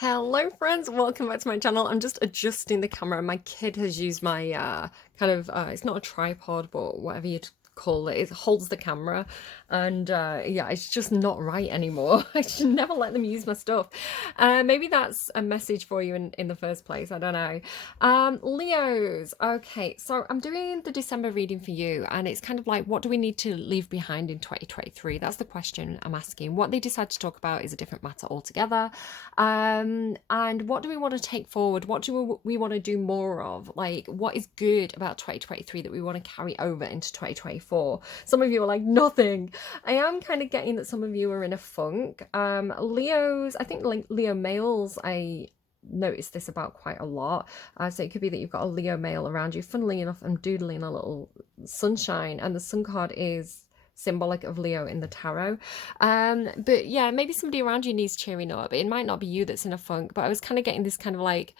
Hello friends, welcome back to my channel. I'm just adjusting the camera. My kid has used my it's not a tripod, but whatever you'd call it. It holds the camera and yeah, it's just not right anymore. I should never let them use my stuff. Maybe that's a message for you in the first place. I don't know. Leos. Okay, so I'm doing the December reading for you, and it's kind of like, what do we need to leave behind in 2023? That's the question I'm asking. What they decide to talk about is a different matter altogether. And what do we want to take forward? What do we want to do more of? Like, what is good about 2023 that we want to carry over into 2024? Some of you are like, nothing. I am kind of getting that some of you are in a funk. Leos, I think like Leo males, I noticed this about quite a lot. So it could be that you've got a Leo male around you. Funnily enough, I'm doodling a little sunshine, and the sun card is symbolic of Leo in the tarot. But yeah, maybe somebody around you needs cheering up. It might not be you that's in a funk, but I was kind of getting this kind of like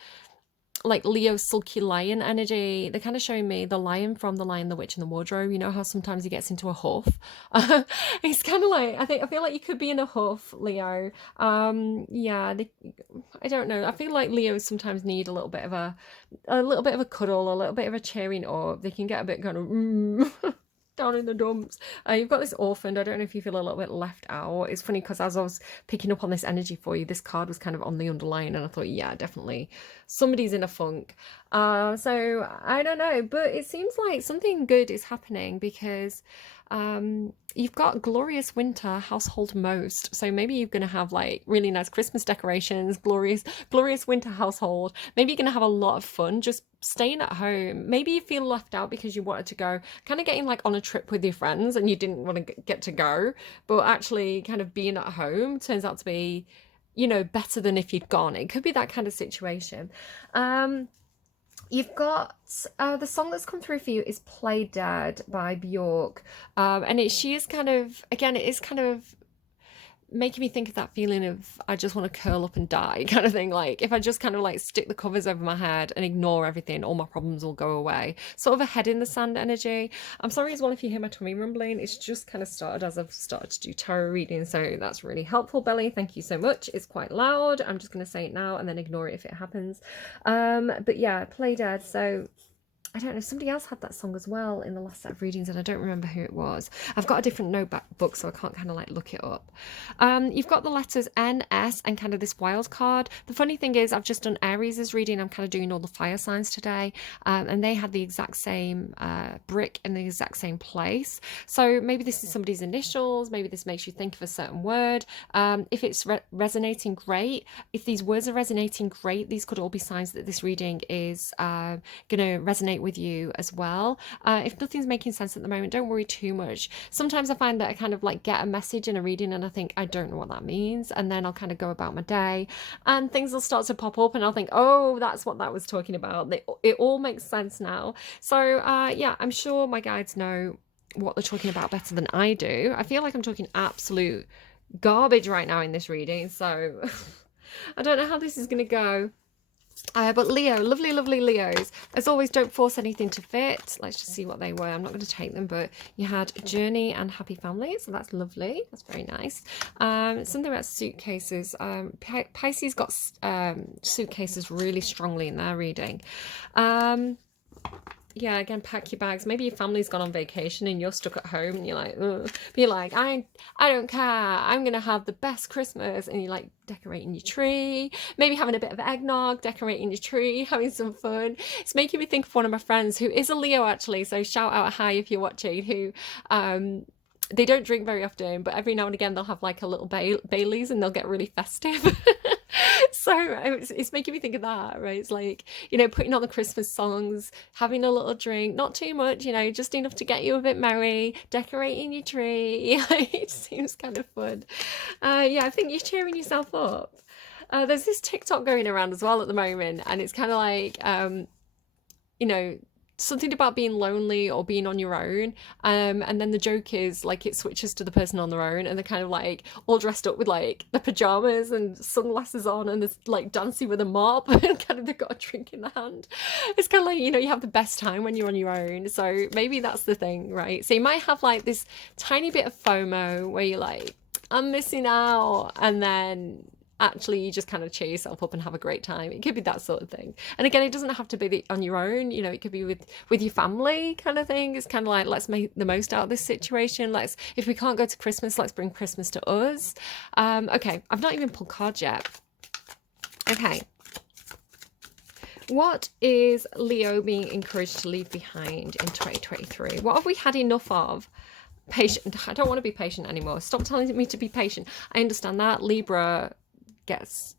Leo sulky lion energy. They're kind of showing me the lion from The Lion, the Witch, and the Wardrobe. You know how sometimes he gets into a huff. It's kind of like I feel like you could be in a huff, Leo. Yeah, I don't know. I feel like Leos sometimes need a little bit of a cuddle, a little bit of a cheering up. They can get a bit kind of down in the dumps. You've got this orphaned. I don't know if you feel a little bit left out. It's funny because as I was picking up on this energy for you, this card was kind of on the underline, and I thought, yeah, definitely somebody's in a funk. So I don't know, but it seems like something good is happening because you've got glorious winter household most. So maybe you're going to have like really nice Christmas decorations, glorious winter household. Maybe you're going to have a lot of fun just staying at home. Maybe you feel left out because you wanted to go kind of getting like on a trip with your friends and you didn't want to get to go, but actually kind of being at home turns out to be, better than if you'd gone. It could be that kind of situation. You've got the song that's come through for you is Play Dead by Bjork. And she is kind of, again, it is kind of making me think of that feeling of I just want to curl up and die kind of thing. Like if I just kind of like stick the covers over my head and ignore everything, all my problems will go away. Sort of a head in the sand energy. I'm sorry as well if you hear my tummy rumbling. It's just kind of started as I've started to do tarot reading, so that's really helpful, Belly. Thank you so much. It's quite loud. I'm just going to say it now and then ignore it if it happens. But yeah, Play Dead. So I don't know, somebody else had that song as well in the last set of readings, and I don't remember who it was. I've got a different notebook, so I can't kind of like look it up. You've got the letters N, S, and kind of this wild card. The funny thing is, I've just done Aries' reading. I'm kind of doing all the fire signs today, and they had the exact same brick in the exact same place. So maybe this is somebody's initials. Maybe this makes you think of a certain word. If it's resonating, great. If these words are resonating, great. These could all be signs that this reading is going to resonate with you as well. If nothing's making sense at the moment, don't worry too much. Sometimes I find that I kind of like get a message in a reading and I think I don't know what that means, and then I'll kind of go about my day and things will start to pop up and I'll think, oh, that's what that was talking about. It all makes sense now. So yeah, I'm sure my guides know what they're talking about better than I do. I feel like I'm talking absolute garbage right now in this reading, so I don't know how this is going to go. But Leo, lovely, lovely Leos. As always, don't force anything to fit. Let's just see what they were. I'm not going to take them, but you had Journey and Happy Family, so that's lovely. That's very nice. Something about suitcases. Pisces got suitcases really strongly in their reading. Yeah, again, pack your bags. Maybe your family's gone on vacation and you're stuck at home and you're like, ugh. Be like, I don't care. I'm going to have the best Christmas. And you're like decorating your tree, maybe having a bit of eggnog, decorating your tree, having some fun. It's making me think of one of my friends who is a Leo, actually. So shout out hi if you're watching, who, they don't drink very often, but every now and again they'll have like a little Baileys and they'll get really festive. So it's making me think of that, right? It's like, putting on the Christmas songs, having a little drink, not too much, just enough to get you a bit merry, decorating your tree. It seems kind of fun. Yeah, I think you're cheering yourself up. There's this TikTok going around as well at the moment, and it's kind of like, something about being lonely or being on your own, and then the joke is like it switches to the person on their own and they're kind of like all dressed up with like the pajamas and sunglasses on and they're like dancing with a mop and kind of they've got a drink in the hand. It's kind of like, you have the best time when you're on your own. So maybe that's the thing, right? So you might have like this tiny bit of FOMO where you're like, I'm missing out, and then actually you just kind of cheer yourself up and have a great time. It could be that sort of thing. And again, it doesn't have to be on your own. You know, it could be with your family kind of thing. It's kind of like, let's make the most out of this situation. If we can't go to Christmas, let's bring Christmas to us. Okay, I've not even pulled cards yet. Okay. What is Leo being encouraged to leave behind in 2023? What have we had enough of? Patient. I don't want to be patient anymore. Stop telling me to be patient. I understand that. Libra gets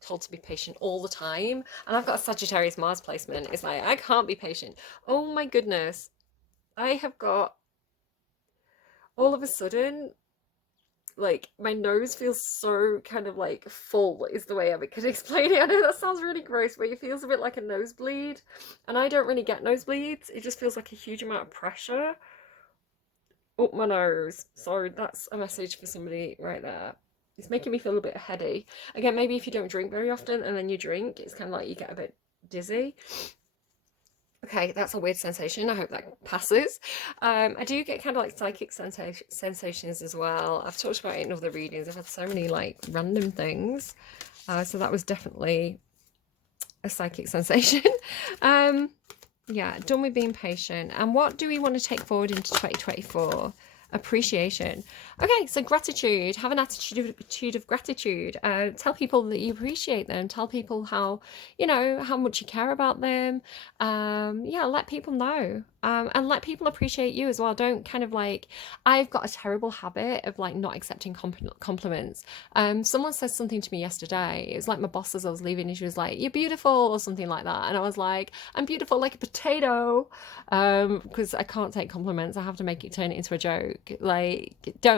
told to be patient all the time. And I've got a Sagittarius Mars placement. It's like, I can't be patient. Oh my goodness. I have got, all of a sudden, like my nose feels so kind of like full is the way I could explain it. I know that sounds really gross, but it feels a bit like a nosebleed, and I don't really get nosebleeds. It just feels like a huge amount of pressure up my nose. So that's a message for somebody right there. It's making me feel a bit heady. Again, maybe if you don't drink very often and then you drink, it's kind of like you get a bit dizzy. Okay, that's a weird sensation. I hope that passes. I do get kind of like psychic sensations as well. I've talked about it in other readings. I've had so many like random things. So that was definitely a psychic sensation. Yeah, done with being patient. And what do we want to take forward into 2024? Appreciation. Okay, so gratitude. Have an attitude of gratitude. Tell people that you appreciate them. Tell people how, you know, how much you care about them. Yeah, let people know. And let people appreciate you as well. Don't kind of like, I've got a terrible habit of like not accepting compliments. Someone said something to me yesterday. It was like my boss as I was leaving, and she was like, "You're beautiful," or something like that. And I was like, "I'm beautiful like a potato," because I can't take compliments. I have to make it turn it into a joke. Like,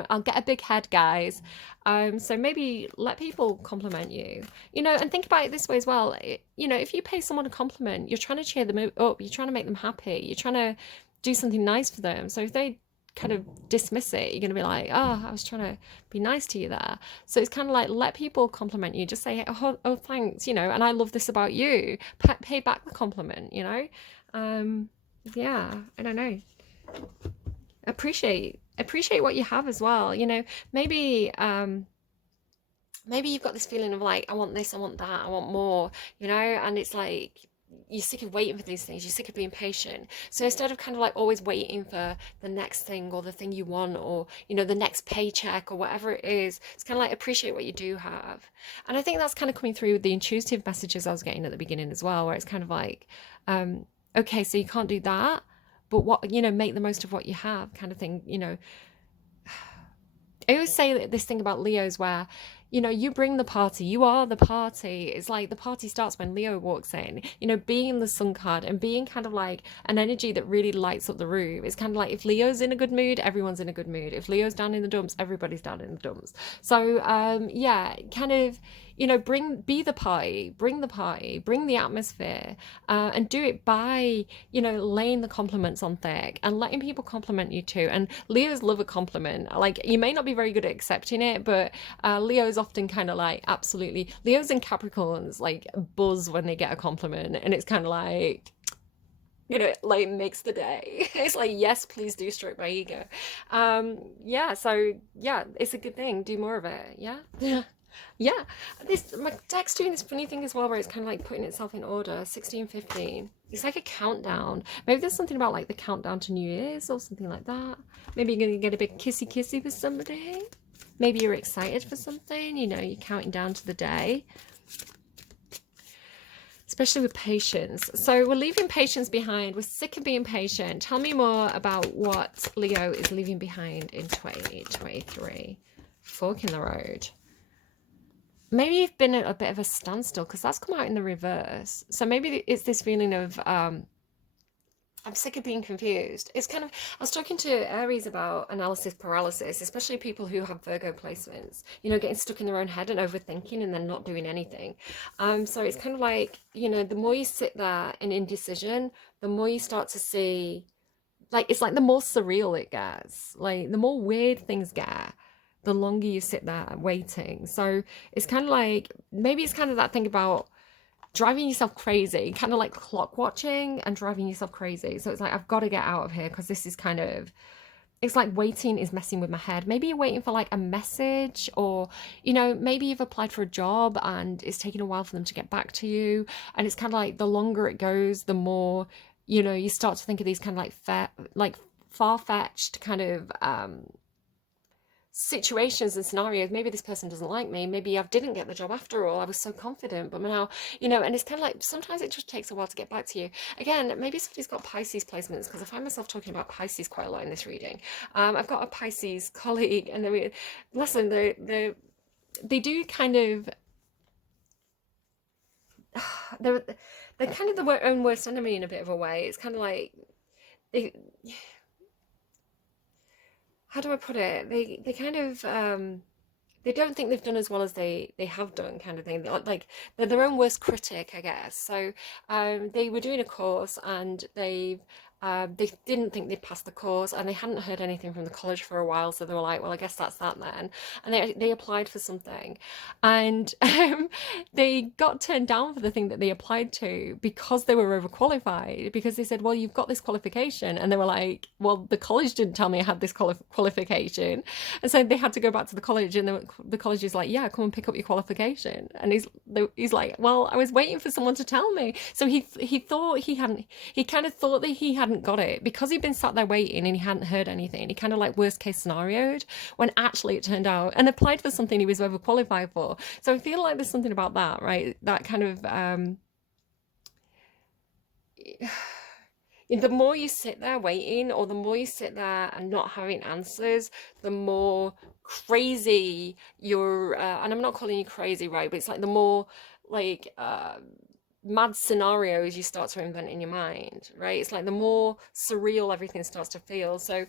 I'll get a big head, guys. So maybe let people compliment you, you know, and think about it this way as well. You know, if you pay someone a compliment, you're trying to cheer them up, you're trying to make them happy, you're trying to do something nice for them. So if they kind of dismiss it, you're going to be like, "Oh, I was trying to be nice to you there." So it's kind of like, let people compliment you. Just say, oh thanks, you know, and I love this about you. Pay back the compliment, you know. Yeah, I don't know. Appreciate what you have as well, you know. Maybe maybe you've got this feeling of like, I want this, I want that, I want more, you know, and it's like you're sick of waiting for these things, you're sick of being patient. So instead of kind of like always waiting for the next thing or the thing you want, or, you know, the next paycheck or whatever it is, it's kind of like appreciate what you do have. And I think that's kind of coming through with the intuitive messages I was getting at the beginning as well, where it's kind of like, okay, so you can't do that, but what, you know, make the most of what you have, kind of thing, you know. I always say this thing about Leos where, you know, you bring the party, you are the party. It's like the party starts when Leo walks in, you know, being the sun card and being kind of like an energy that really lights up the room. It's kind of like if Leo's in a good mood, everyone's in a good mood. If Leo's down in the dumps, everybody's down in the dumps. So, yeah, kind of, you know, be the party, bring the atmosphere, and do it by, you know, laying the compliments on thick and letting people compliment you too. And Leos love a compliment. Like, you may not be very good at accepting it, but Leos often kind of like, absolutely, Leos and Capricorns like buzz when they get a compliment, and it's kind of like, you know, like makes the day. It's like, yes, please do stroke my ego. Yeah, so yeah, it's a good thing. Do more of it. Yeah. Yeah, my deck's doing this funny thing as well, where it's kind of like putting itself in order. 1615. It's like a countdown. Maybe there's something about like the countdown to New Year's or something like that. Maybe you're gonna get a big kissy with somebody. Maybe you're excited for something. You know, you're counting down to the day. Especially with patience. So we're leaving patience behind. We're sick of being patient. Tell me more about what Leo is leaving behind in 2023. Fork in the road. Maybe you've been at a bit of a standstill because that's come out in the reverse. So maybe it's this feeling of, I'm sick of being confused. It's kind of, I was talking to Aries about analysis paralysis, especially people who have Virgo placements, you know, getting stuck in their own head and overthinking and then not doing anything. So it's kind of like, you know, the more you sit there in indecision, the more you start to see, like, it's like the more surreal it gets, like the more weird things get, the longer you sit there waiting. So it's kind of like, maybe it's kind of that thing about driving yourself crazy, kind of like clock watching and driving yourself crazy. So it's like, I've got to get out of here because this is kind of it's like waiting is messing with my head. Maybe you're waiting for like a message, or, you know, maybe you've applied for a job and it's taking a while for them to get back to you. And it's kind of like the longer it goes, the more, you know, you start to think of these kind of like far-fetched kind of situations and scenarios. Maybe this person doesn't like me. Maybe I didn't get the job after all. I was so confident, but now, you know, and it's kind of like sometimes it just takes a while to get back to you. Again, maybe somebody's got Pisces placements, because I find myself talking about Pisces quite a lot in this reading. I've got a Pisces colleague, and listen, they do kind of, they're they're kind of their own worst enemy in a bit of a way. It's kind of like they, how do I put it? They kind of they don't think they've done as well as they have done, kind of thing. Like they're their own worst critic, I guess. So they were doing a course, and they didn't think they'd passed the course, and they hadn't heard anything from the college for a while, so they were like, well, I guess that's that then. And they applied for something, and they got turned down for the thing that they applied to because they were overqualified, because they said, well, you've got this qualification, and they were like, well, the college didn't tell me I had this qualification. And so they had to go back to the college, and the college is like, yeah, come and pick up your qualification. And he's like, well, I was waiting for someone to tell me. So he thought he kind of thought that he hadn't got it because he'd been sat there waiting and he hadn't heard anything. He kind of like worst case scenarioed, when actually it turned out, and applied for something he was overqualified for. So I feel like there's something about that, right? That kind of the more you sit there waiting, or the more you sit there and not having answers, the more crazy you're, and I'm not calling you crazy, right? But it's like the more like mad scenarios you start to invent in your mind, right? It's like the more surreal everything starts to feel. So,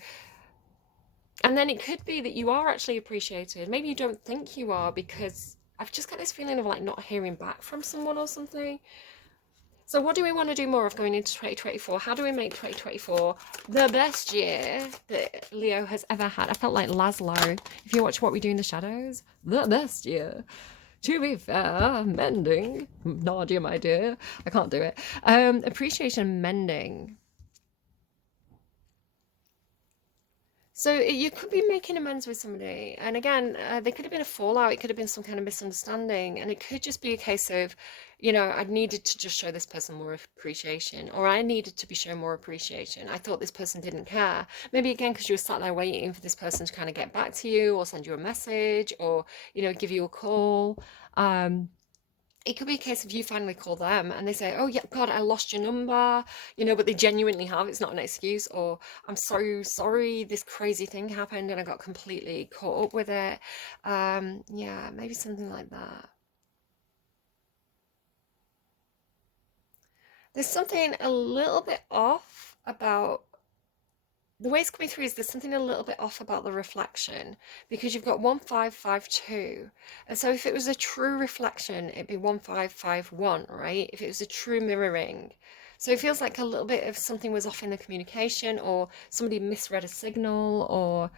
and then it could be that you are actually appreciated. Maybe you don't think you are, because I've just got this feeling of like not hearing back from someone or something. So what do we want to do more of going into 2024? How do we make 2024 the best year that Leo has ever had? I felt like Laszlo. If you watch What We Do in the Shadows, the best year. To be fair, mending. Nadia, my dear. I can't do it. Appreciation, mending. So you could be making amends with somebody, and again, there could have been a fallout. It could have been some kind of misunderstanding, and it could just be a case of, you know, I needed to just show this person more appreciation, or I needed to be shown more appreciation. I thought this person didn't care. Maybe again, because you were sat there waiting for this person to kind of get back to you, or send you a message, or, you know, give you a call. It could be a case of you finally call them and they say, oh yeah, God, I lost your number, you know, but they genuinely have. It's not an excuse. Or I'm so sorry, this crazy thing happened and I got completely caught up with it. Yeah, maybe something like that. There's something a little bit off about the way it's coming through. Is there's something a little bit off about the reflection, because you've got 1552, and so if it was a true reflection, it'd be 1551, right? If it was a true mirroring. So it feels like a little bit of something was off in the communication, or somebody misread a signal, or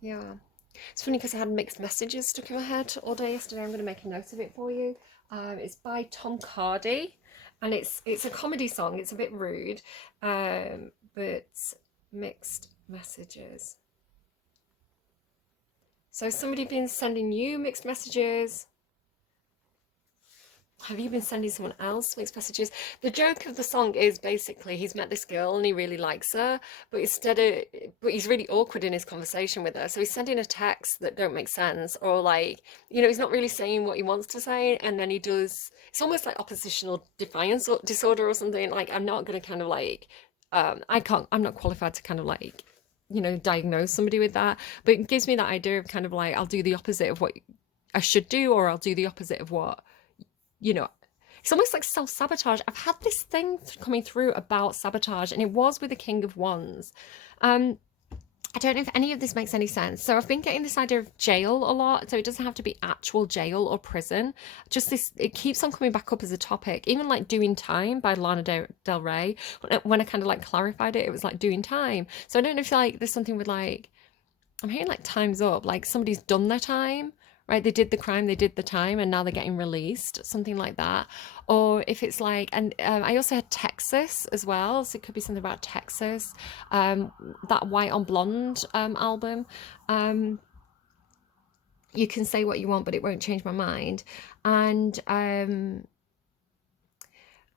yeah. It's funny because I had mixed messages stuck in my head all day yesterday. I'm going to make a note of it for you. It's by Tom Cardy, and it's a comedy song. It's a bit rude, but mixed messages. So somebody been sending you mixed messages? Have you been sending someone else mixed messages? The joke of the song is basically he's met this girl and he really likes her, but but he's really awkward in his conversation with her. So he's sending a text that don't make sense, or like, you know, he's not really saying what he wants to say, and then he does. It's almost like oppositional defiance or disorder or something. Like, I'm not gonna kind of like, I'm not qualified to kind of like, you know, diagnose somebody with that, but it gives me that idea of kind of like, I'll do the opposite of what I should do, or I'll do the opposite of what, you know, it's almost like self-sabotage. I've had this thing coming through about sabotage, and it was with the King of Wands. I don't know if any of this makes any sense. So I've been getting this idea of jail a lot. So it doesn't have to be actual jail or prison. Just this, it keeps on coming back up as a topic. Even like Doing Time by Lana Del Rey. When I kind of like clarified it, it was like doing time. So I don't know if like there's something with like, I'm hearing like time's up, like somebody's done their time, right? They did the crime, they did the time, and now they're getting released, something like that. Or if it's like, and I also had Texas as well, so it could be something about Texas, that White on Blonde album. You can say what you want, but it won't change my mind. And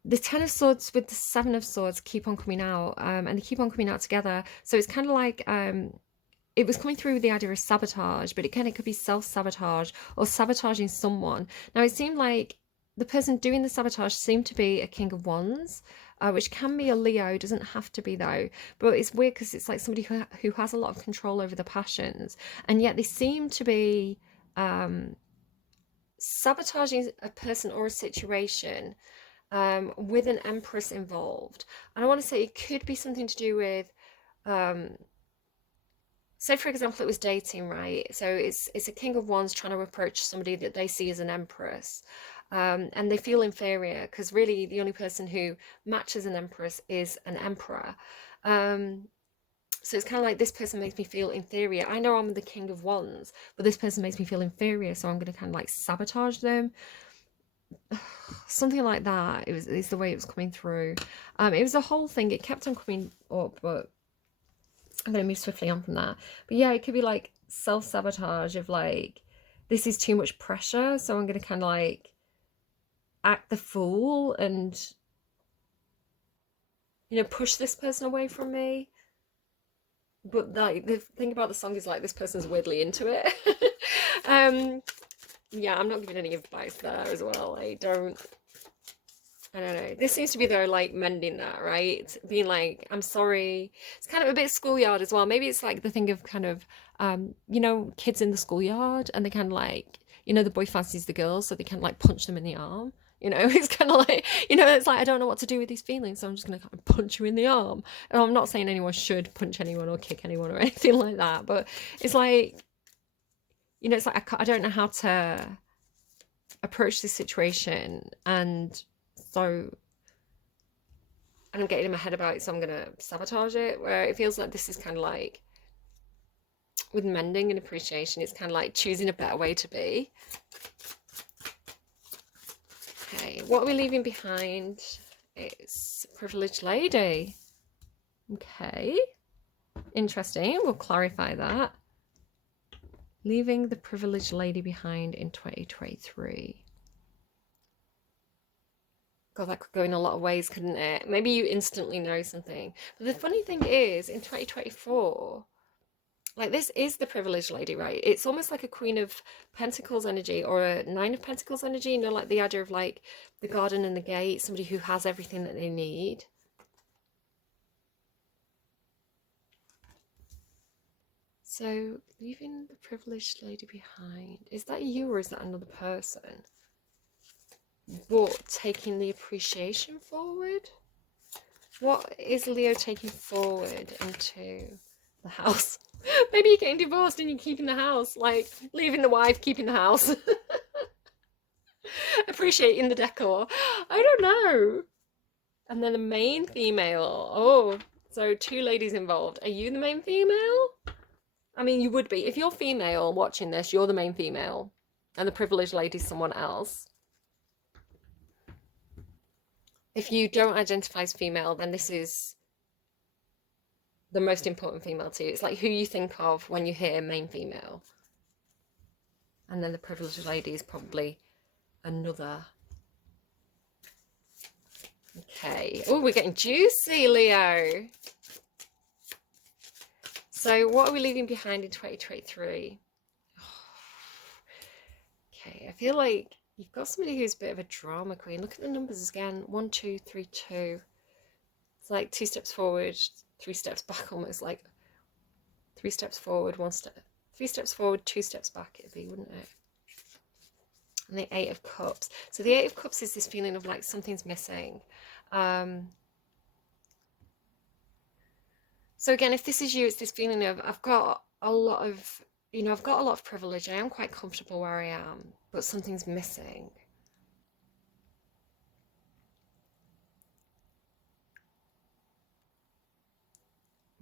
the Ten of Swords with the Seven of Swords keep on coming out, and they keep on coming out together. So it's kind of like it was coming through with the idea of sabotage, but it could be self-sabotage or sabotaging someone. Now it seemed like the person doing the sabotage seemed to be a King of Wands, which can be a Leo, doesn't have to be though. But it's weird because it's like somebody who has a lot of control over the passions, and yet they seem to be sabotaging a person or a situation with an Empress involved. And I want to say it could be something to do with, say for example, it was dating, right? So it's a King of Wands trying to approach somebody that they see as an Empress. And they feel inferior because really the only person who matches an Empress is an Emperor. So it's kind of like, this person makes me feel inferior. I know I'm the King of Wands, but this person makes me feel inferior, so I'm going to kind of like sabotage them. Something like that. It's the way it was coming through. It was a whole thing. It kept on coming up, but I'm going to move swiftly on from that. But yeah, it could be like self-sabotage of like, this is too much pressure, so I'm going to kind of like act the fool and, you know, push this person away from me. But like the thing about the song is like, this person's weirdly into it. Yeah, I'm not giving any advice there as well. I don't know. This seems to be though like mending that, right? Being like, I'm sorry. It's kind of a bit schoolyard as well. Maybe it's like the thing of kind of you know, kids in the schoolyard, and they kind of like, you know, the boy fancies the girl, so they kind of like punch them in the arm. You know, it's kind of like, you know, it's like, I don't know what to do with these feelings, so I'm just going to kind of punch you in the arm. And I'm not saying anyone should punch anyone or kick anyone or anything like that, but it's like, you know, it's like, I don't know how to approach this situation, and so I'm getting in my head about it, so I'm going to sabotage it, where it feels like this is kind of like, with mending and appreciation, it's kind of like choosing a better way to be. Okay, what are we leaving behind? It's Privileged Lady. Okay, interesting. We'll clarify that. Leaving the Privileged Lady behind in 2023. God, that could go in a lot of ways, couldn't it? Maybe you instantly know something. But the funny thing is, in 2024, like, this is the Privileged Lady, right? It's almost like a Queen of Pentacles energy or a Nine of Pentacles energy, you know, like the idea of like the garden and the gate, somebody who has everything that they need. So, leaving the Privileged Lady behind. Is that you or is that another person? But taking the appreciation forward? What is Leo taking forward into the house? Maybe you're getting divorced and you're keeping the house, like leaving the wife, keeping the house. Appreciating the decor. I don't know. And then the main female. Oh, so two ladies involved. Are you the main female? I mean, you would be. If you're female watching this, you're the main female. And the privileged lady's someone else. If you don't identify as female, then this is the most important female to you. It's like who you think of when you hear main female. And then the privileged lady is probably another. Okay. Oh, we're getting juicy, Leo. So what are we leaving behind in 2023? Okay, I feel like you've got somebody who's a bit of a drama queen. Look at the numbers again. 1, 2, 3, 2. It's like 2 steps forward, 3 steps back, almost like 3 steps forward, 1 step. 3 steps forward, 2 steps back, it'd be, wouldn't it? And the 8 of Cups. So the 8 of Cups is this feeling of like something's missing. So again, if this is you, it's this feeling of I've got a lot of, you know, I've got a lot of privilege. I am quite comfortable where I am, but something's missing.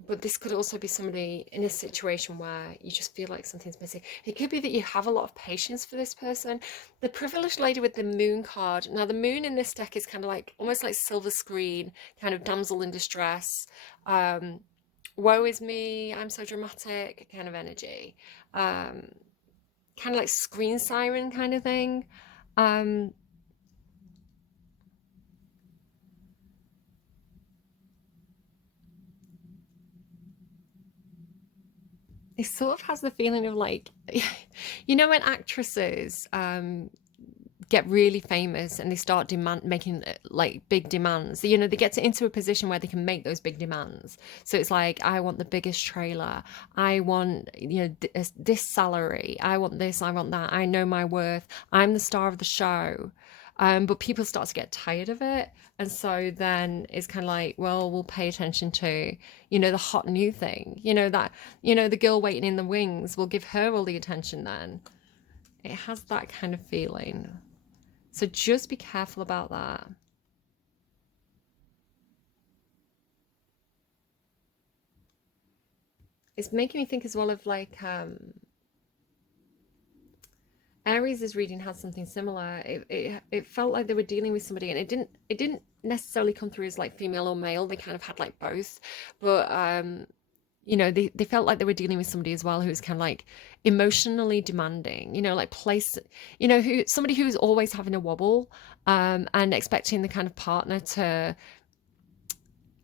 But this could also be somebody in a situation where you just feel like something's missing. It could be that you have a lot of patience for this person. The privileged lady with the moon card. Now, the moon in this deck is kind of like almost like silver screen, kind of damsel in distress. Um, Woe is me, I'm so dramatic kind of energy. Um, Kind of like screen siren kind of thing. Um, it sort of has the feeling of like, you know, when actresses get really famous and they start making like big demands, you know, they get into a position where they can make those big demands. So it's like, I want the biggest trailer, I want, you know, this salary, I want this, I want that, I know my worth, I'm the star of the show. But people start to get tired of it, and so then it's kind of like, well, we'll pay attention to, you know, the hot new thing, you know, that, you know, the girl waiting in the wings, we'll give her all the attention then. It has that kind of feeling. So just be careful about that. It's making me think as well of like Aries' reading had something similar. It felt like they were dealing with somebody, and it didn't necessarily come through as like female or male. They kind of had like both, but you know, they felt like they were dealing with somebody as well who was kind of like emotionally demanding. You know, like place, you know, who somebody who's always having a wobble, and expecting the kind of partner to,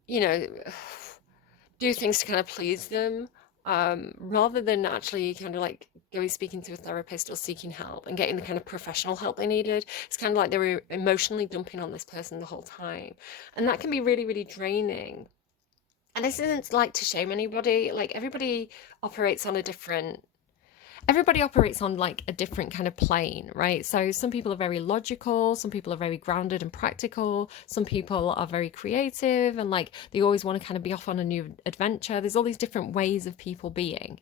you know, do things to kind of please them, rather than actually kind of like going speaking to a therapist or seeking help and getting the kind of professional help they needed. It's kind of like they were emotionally dumping on this person the whole time. And that can be really, really draining. And this isn't like to shame anybody, like everybody operates on like a different kind of plane, right? So some people are very logical, some people are very grounded and practical, some people are very creative and like they always want to kind of be off on a new adventure. There's all these different ways of people being.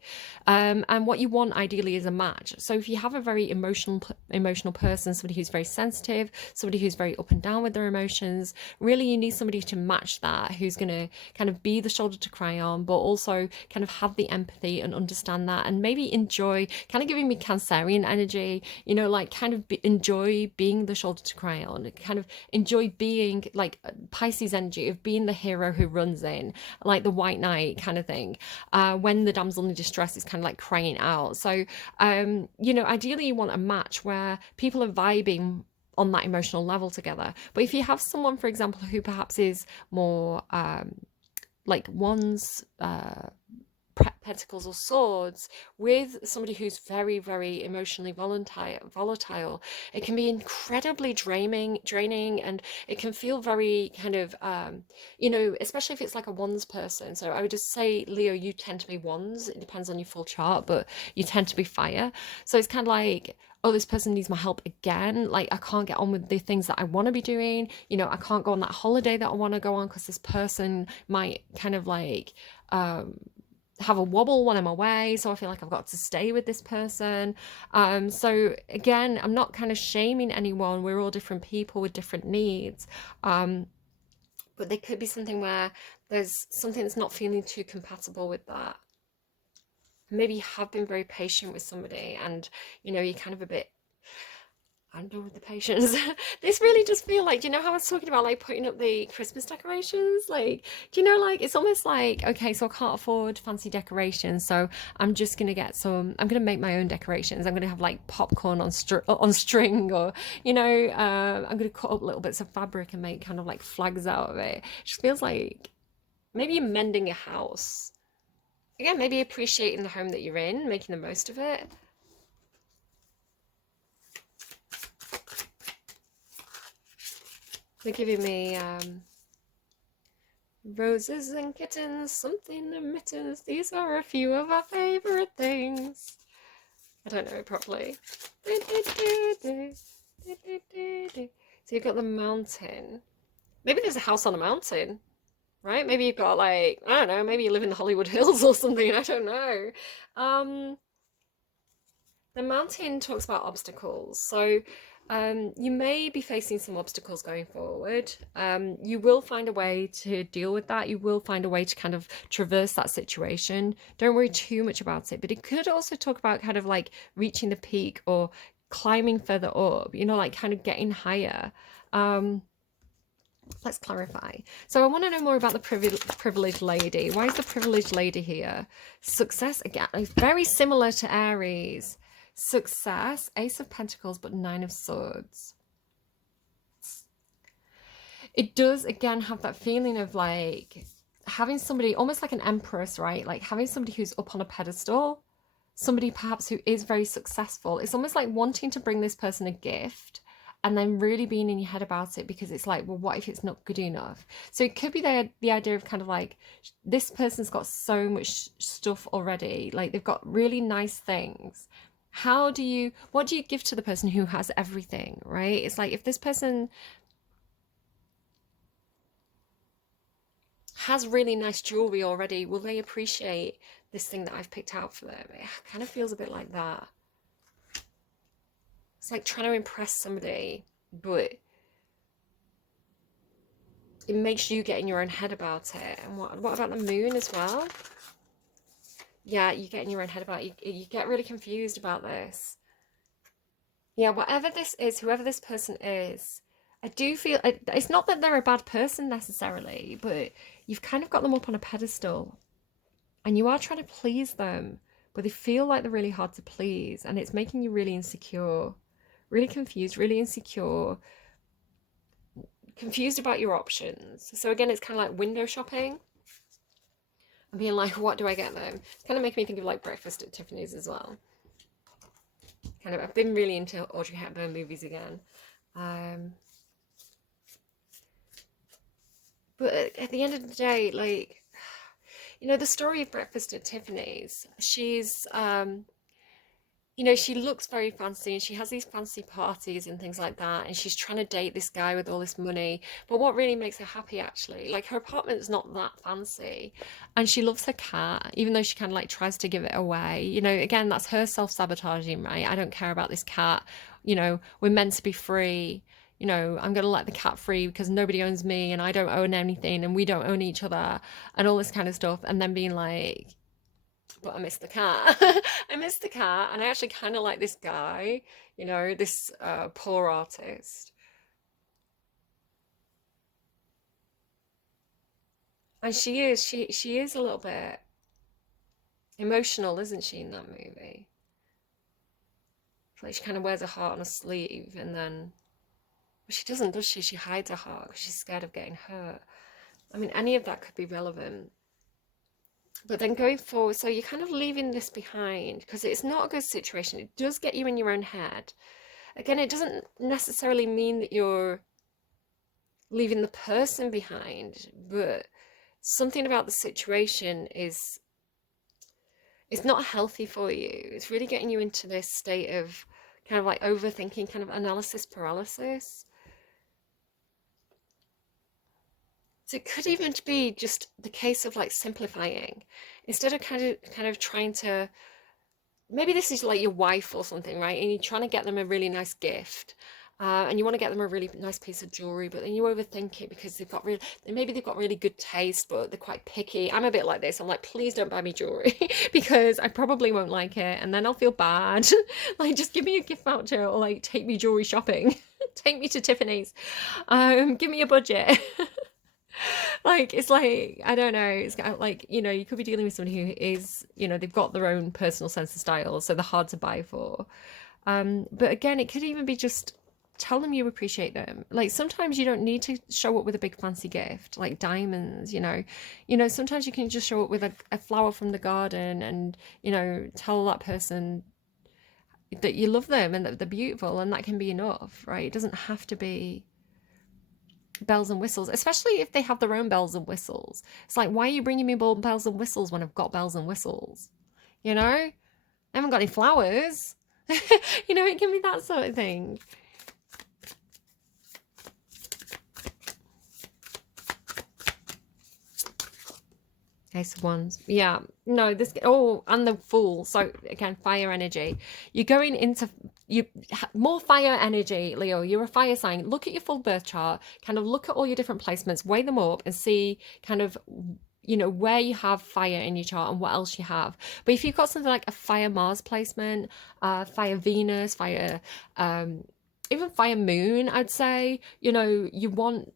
And what you want ideally is a match. So if you have a very emotional person, somebody who's very sensitive, somebody who's very up and down with their emotions, really you need somebody to match that, who's going to kind of be the shoulder to cry on, but also kind of have the empathy and understand that, and maybe enjoy, kind of giving me Cancerian energy, you know, like kind of enjoy being the shoulder to cry on, kind of enjoy being like Pisces energy of being the hero who runs in, like the white knight kind of thing, when the damsel in distress is kind of like crying out. So, you know, ideally you want a match where people are vibing on that emotional level together. But if you have someone, for example, who perhaps is more like one's pentacles or swords with somebody who's very, very emotionally volatile, it can be incredibly draining, and it can feel very kind of, you know, especially if it's like a wands person. So I would just say, Leo, you tend to be wands. It depends on your full chart, but you tend to be fire. So it's kind of like, oh, this person needs my help again. Like, I can't get on with the things that I want to be doing. You know, I can't go on that holiday that I want to go on because this person might kind of like, have a wobble when I'm away, so I feel like I've got to stay with this person. So again, I'm not kind of shaming anyone. We're all different people with different needs. But there could be something where there's something that's not feeling too compatible with that. Maybe you have been very patient with somebody, and you know, you're kind of a bit under with the patience. This really does feel like, do you know how I was talking about like putting up the Christmas decorations? Like, do you know, like it's almost like, okay, so I can't afford fancy decorations, so I'm just gonna get some. I'm gonna make my own decorations. I'm gonna have like popcorn on string, or you know, I'm gonna cut up little bits of fabric and make kind of like flags out of it. It just feels like maybe you're mending a house. Again, maybe appreciating the home that you're in, making the most of it. They're giving me roses and kittens, something and mittens. These are a few of our favorite things. I don't know it properly. So you've got the mountain. Maybe there's a house on a mountain, right? Maybe you've got like, I don't know, maybe you live in the Hollywood Hills or something. I don't know. The mountain talks about obstacles. So You may be facing some obstacles going forward. You will find a way to deal with that. You will find a way to kind of traverse that situation. Don't worry too much about it. But it could also talk about kind of like reaching the peak or climbing further up, you know, like kind of getting higher. Um, let's clarify. So I want to know more about the privileged lady. Why is the privileged lady here? Success, again, is very similar to Aries. Success, Ace of Pentacles, but Nine of Swords. It does, again, have that feeling of like having somebody, almost like an empress, right? Like having somebody who's up on a pedestal, somebody perhaps who is very successful. It's almost like wanting to bring this person a gift and then really being in your head about it, because it's like, well, what if it's not good enough? So it could be the idea of kind of like, this person's got so much stuff already, like they've got really nice things. What do you give to the person who has everything, right? It's like, if this person has really nice jewelry already, will they appreciate this thing that I've picked out for them? It kind of feels a bit like that. It's like trying to impress somebody, but it makes you get in your own head about it. And what about the moon as well? Yeah, you get in your own head about it. You get really confused about this. Yeah, whatever this is, whoever this person is, I do feel it's not that they're a bad person necessarily, but you've kind of got them up on a pedestal and you are trying to please them, but they feel like they're really hard to please, and it's making you really insecure, really confused, really insecure, confused about your options. So again, it's kind of like window shopping and being like, what do I get them? It's kind of making me think of like Breakfast at Tiffany's as well. Kind of, I've been really into Audrey Hepburn movies again. But at the end of the day, like, you know, the story of Breakfast at Tiffany's, she's, you know, she looks very fancy and she has these fancy parties and things like that. And she's trying to date this guy with all this money. But what really makes her happy, actually, like her apartment's not that fancy. And she loves her cat, even though she kind of like tries to give it away. You know, again, that's her self-sabotaging, right? I don't care about this cat. You know, we're meant to be free. You know, I'm going to let the cat free because nobody owns me and I don't own anything and we don't own each other and all this kind of stuff. And then being like, but I miss the cat. I miss the cat, and I actually kind of like this guy, you know, this poor artist. And she is a little bit emotional, isn't she, in that movie? It's like she kind of wears her heart on her sleeve, and then well, she doesn't, does she? She hides her heart because she's scared of getting hurt. I mean, any of that could be relevant. But then going forward, so you're kind of leaving this behind because it's not a good situation. It does get you in your own head. Again, it doesn't necessarily mean that you're leaving the person behind, but something about the situation is it's not healthy for you. It's really getting you into this state of kind of like overthinking, kind of analysis paralysis. So it could even be just the case of like simplifying instead of kind of trying to, maybe this is like your wife or something, right? And you're trying to get them a really nice gift. And you want to get them a really nice piece of jewelry, but then you overthink it because maybe they've got really good taste, but they're quite picky. I'm a bit like this. I'm like, please don't buy me jewelry because I probably won't like it, and then I'll feel bad. Like, just give me a gift voucher or like take me jewelry shopping, take me to Tiffany's, give me a budget. Like, it's like, I don't know, it's kind of like, you know, you could be dealing with somebody who is, you know, they've got their own personal sense of style, so they're hard to buy for. But again, it could even be just tell them you appreciate them. Like, sometimes you don't need to show up with a big fancy gift like diamonds, you know. Sometimes you can just show up with a flower from the garden and, you know, tell that person that you love them and that they're beautiful, and that can be enough, right? It doesn't have to be bells and whistles, especially if they have their own bells and whistles. It's like, why are you bringing me bells and whistles when I've got bells and whistles? You know, I haven't got any flowers. You know, it can be that sort of thing. Ace of Wands. Yeah. No, this, oh, and the Fool. So again, fire energy. You're going into more fire energy, Leo. You're a fire sign. Look at your full birth chart, kind of look at all your different placements, weigh them up and see kind of, you know, where you have fire in your chart and what else you have. But if you've got something like a fire Mars placement, fire Venus, fire, even fire Moon, I'd say, you know, you want,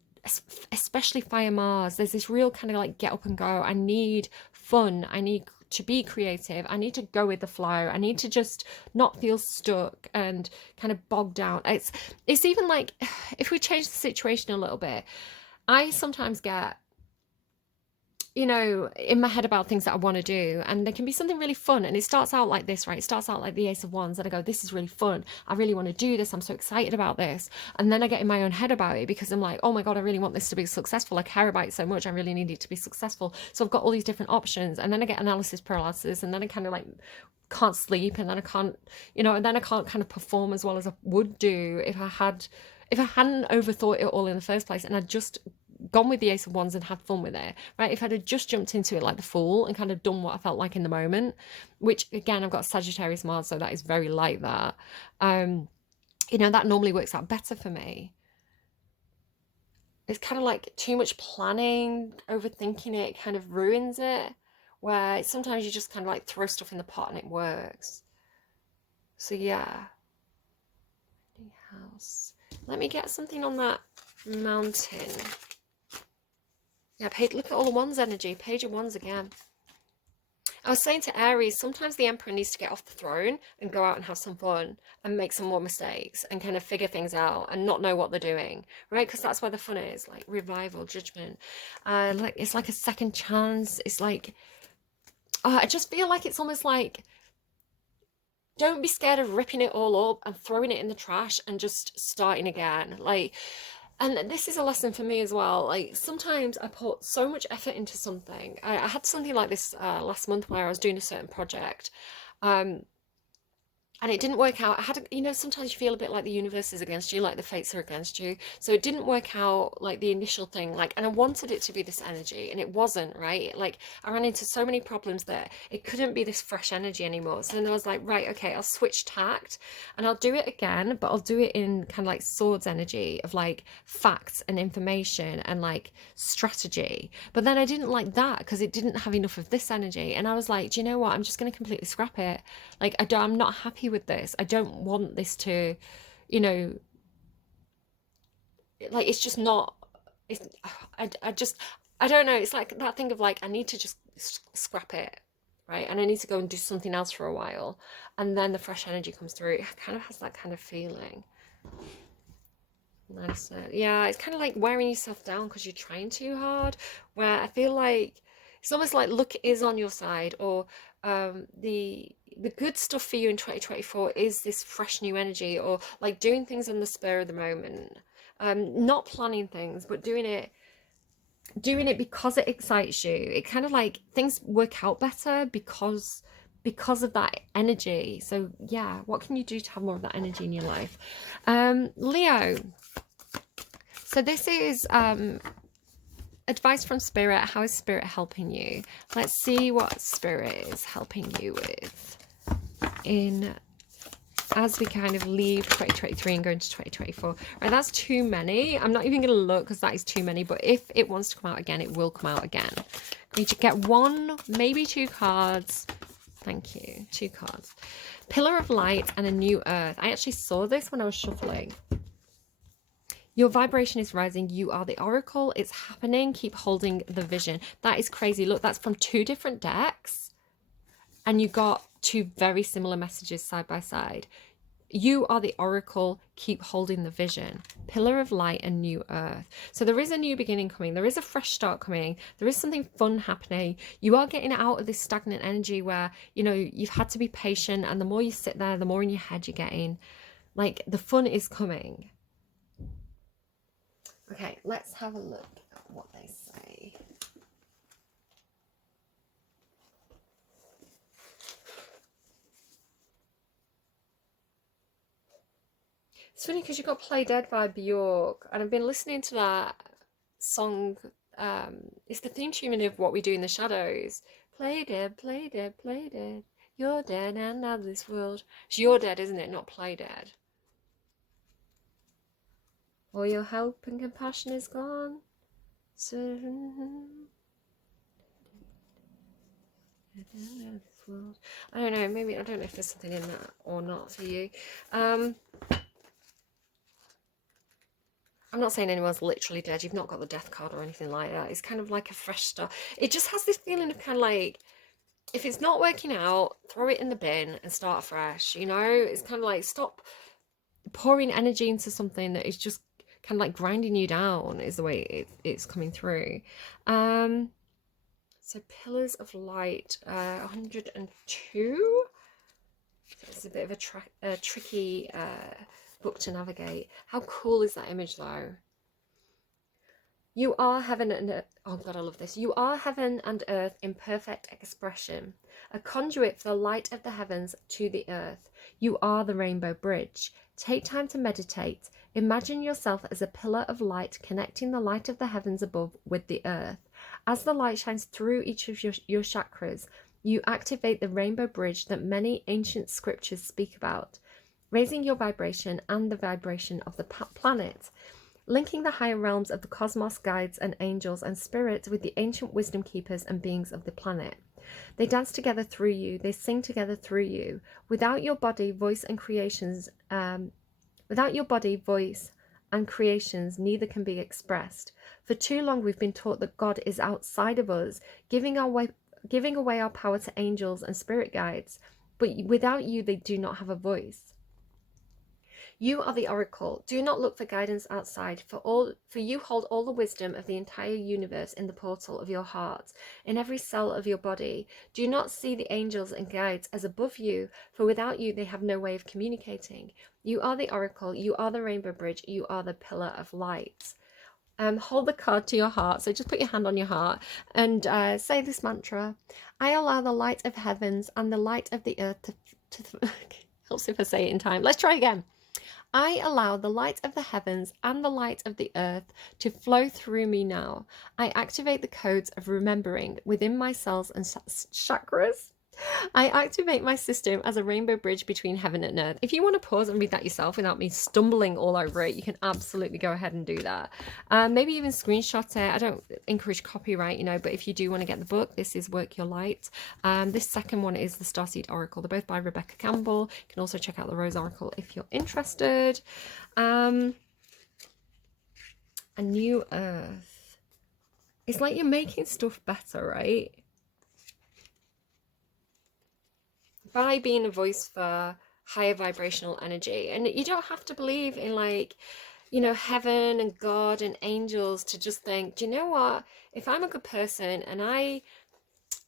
especially fire Mars, there's this real kind of like get up and go. I need fun. I need to be creative. I need to go with the flow. I need to just not feel stuck and kind of bogged down. It's even like, if we change the situation a little bit, I sometimes get, you know, in my head about things that I want to do, and there can be something really fun, and it starts out like this, right? It starts out like the Ace of Wands, and I go, this is really fun, I really want to do this, I'm so excited about this. And then I get in my own head about it because I'm like, oh my god, I really want this to be successful, I care about it so much, I really need it to be successful. So I've got all these different options, and then I get analysis paralysis, and then I kind of like can't sleep, and then I can't, you know, and then I can't kind of perform as well as I would do if I hadn't overthought it all in the first place, and I just gone with the Ace of Wands and had fun with it, right? If I'd have just jumped into it like the Fool and kind of done what I felt like in the moment, which again, I've got Sagittarius Mars, so that is very like that. You know, that normally works out better for me. It's kind of like too much planning, overthinking it kind of ruins it, where sometimes you just kind of like throw stuff in the pot and it works. So yeah. House. Let me get something on that mountain. Yeah, look at all the Wands energy. Page of Wands again. I was saying to Aries, sometimes the Emperor needs to get off the throne and go out and have some fun and make some more mistakes and kind of figure things out and not know what they're doing, right? Because that's where the fun is, like revival, judgment. Like it's like a second chance. It's like, I just feel like it's almost like, don't be scared of ripping it all up and throwing it in the trash and just starting again. Like, and this is a lesson for me as well. Like sometimes I put so much effort into something. I had something like this last month where I was doing a certain project. And it didn't work out. I had, you know, sometimes you feel a bit like the universe is against you, like the fates are against you. So it didn't work out like the initial thing, like, and I wanted it to be this energy, and it wasn't, right? Like, I ran into so many problems there. It couldn't be this fresh energy anymore. So then I was like, right, okay, I'll switch tact and I'll do it again, but I'll do it in kind of like swords energy of like facts and information and like strategy. But then I didn't like that because it didn't have enough of this energy. And I was like, do you know what? I'm just going to completely scrap it. Like, I'm not happy with this. I don't want this to, you know, like, it's just not, it's, I don't know. It's like that thing of like, I need to just scrap it, right? And I need to go and do something else for a while. And then the fresh energy comes through. It kind of has that kind of feeling. Nice. Yeah, it's kind of like wearing yourself down because you're trying too hard, where I feel like it's almost like luck is on your side, or the good stuff for you in 2024 is this fresh new energy, or like doing things on the spur of the moment, not planning things, but doing it because it excites you. It kind of like things work out better because of that energy. So yeah, what can you do to have more of that energy in your life? Leo. So this is advice from Spirit. How is Spirit helping you? Let's see what Spirit is helping you with as we kind of leave 2023 and go into 2024. Right, that's too many. I'm not even going to look because that is too many. But if it wants to come out again, it will come out again. I need to get one, maybe two cards. Thank you. Two cards. Pillar of Light and a New Earth. I actually saw this when I was shuffling. Your vibration is rising. You are the oracle. It's happening. Keep holding the vision. That is crazy. Look, that's from two different decks. And you got two very similar messages side by side. You are the oracle. Keep holding the vision. Pillar of Light and New Earth. So there is a new beginning coming. There is a fresh start coming. There is something fun happening. You are getting out of this stagnant energy where, you know, you've had to be patient. And the more you sit there, the more in your head you're getting. Like, the fun is coming. Okay, let's have a look at what they say. It's funny because you got Play Dead by Bjork, and I've been listening to that song it's the theme tune of What We Do in the Shadows. Play dead, play dead, play dead. You're dead and out of this world. It's you're dead, isn't it? Not play dead. All your hope and compassion is gone. So I don't know, maybe I don't know if there's something in that or not for you. I'm not saying anyone's literally dead. You've not got the death card or anything like that. It's kind of like a fresh start. It just has this feeling of kind of like, if it's not working out, throw it in the bin and start fresh. You know, it's kind of like stop pouring energy into something that is just kind of like grinding you down. Is the way it's coming through. So Pillars of Light, 102. So it's a bit of a tricky book to navigate. How cool is that image though? You are heaven and earth. Oh God, I love this. You are heaven and earth in perfect expression, a conduit for the light of the heavens to the earth. You are the rainbow bridge. Take time to meditate. Imagine yourself as a pillar of light connecting the light of the heavens above with the earth. As the light shines through each of your chakras, you activate the rainbow bridge that many ancient scriptures speak about, raising your vibration and the vibration of the planet, linking the higher realms of the cosmos, guides and angels and spirits with the ancient wisdom keepers and beings of the planet. They dance together through you. They sing together through you. Without your body, voice and creations, neither can be expressed. For too long, we've been taught that God is outside of us, giving away our power to angels and spirit guides. But without you, they do not have a voice. You are the oracle. Do not look for guidance outside, for you hold all the wisdom of the entire universe in the portal of your heart, in every cell of your body. Do not see the angels and guides as above you, for without you they have no way of communicating. You are the oracle, you are the rainbow bridge, you are the pillar of light. Hold the card to your heart. So just put your hand on your heart and say this mantra. I allow the light of heavens and the light of the earth to helps if I say it in time. Let's try again. I allow the light of the heavens and the light of the earth to flow through me now. I activate the codes of remembering within my cells and chakras. I activate my system as a rainbow bridge between heaven and earth. If you want to pause and read that yourself without me stumbling all over it, you can absolutely go ahead and do that. Maybe even screenshot it. I don't encourage copyright, you know, but if you do want to get the book, this is Work Your Light. This second one is the Starseed Oracle. They're both by Rebecca Campbell. You can also check out the Rose Oracle if you're interested. A new earth. It's like you're making stuff better, right? By being a voice for higher vibrational energy. And you don't have to believe in, like, you know, heaven and God and angels to just think, do you know what? If I'm a good person and I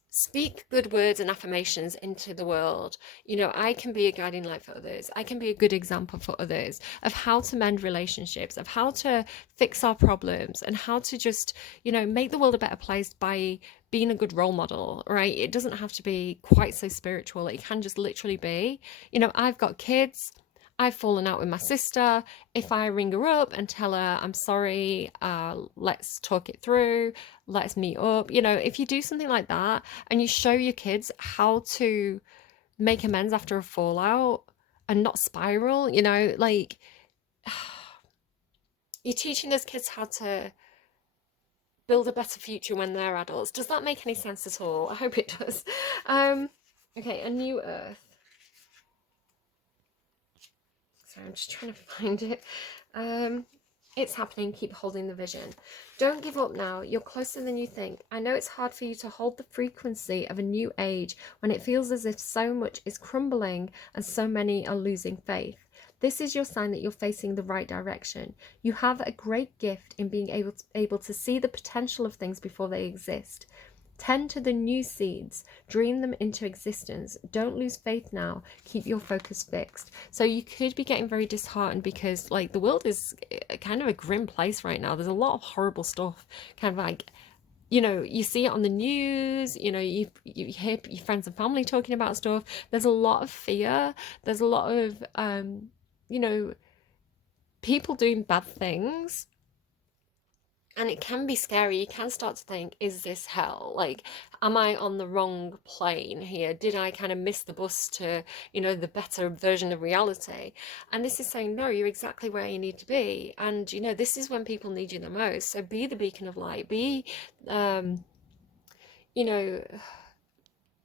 speak good words and affirmations into the world, you know, I can be a guiding light for others. I can be a good example for others of how to mend relationships, of how to fix our problems, and how to just, you know, make the world a better place by being a good role model, right? It doesn't have to be quite so spiritual. It can just literally be, you know, I've got kids. I've fallen out with my sister. If I ring her up and tell her I'm sorry, let's talk it through, let's meet up. You know, if you do something like that and you show your kids how to make amends after a fallout and not spiral, you know, like you're teaching those kids how to build a better future when they're adults. Does that make any sense at all? I hope it does. Okay, a new earth. So I'm just trying to find it. It's happening. Keep holding the vision. Don't give up now. You're closer than you think. I know it's hard for you to hold the frequency of a new age when it feels as if so much is crumbling and so many are losing faith. This is your sign that you're facing the right direction. You have a great gift in being able to see the potential of things before they exist. Tend to the new seeds, dream them into existence. Don't lose faith now. Keep your focus fixed. So you could be getting very disheartened because, like, the world is kind of a grim place right now. There's a lot of horrible stuff, kind of like, you know, you see it on the news, you know, you hear your friends and family talking about stuff. There's a lot of fear. There's a lot of, you know, people doing bad things. And it can be scary. You can start to think, is this hell? Like, am I on the wrong plane here? Did I kind of miss the bus to, the better version of reality? And this is saying, no, you're exactly where you need to be. And, this is when people need you the most. So be the beacon of light. Um, you know,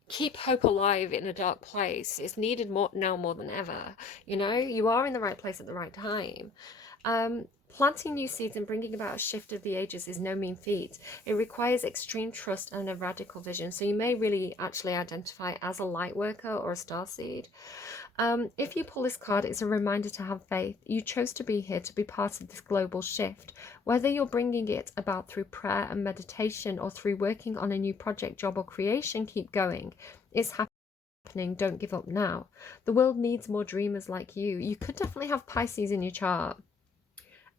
keep hope alive in a dark place. It's needed more than ever. You are in the right place at the right time. Planting new seeds and bringing about a shift of the ages is no mean feat. It requires extreme trust and a radical vision. So you may really actually identify as a light worker or a star seed. If you pull this card, it's a reminder to have faith. You chose to be here to be part of this global shift. Whether you're bringing it about through prayer and meditation or through working on a new project, job, or creation, keep going. It's happening. Don't give up now. The world needs more dreamers like you. You could definitely have Pisces in your chart.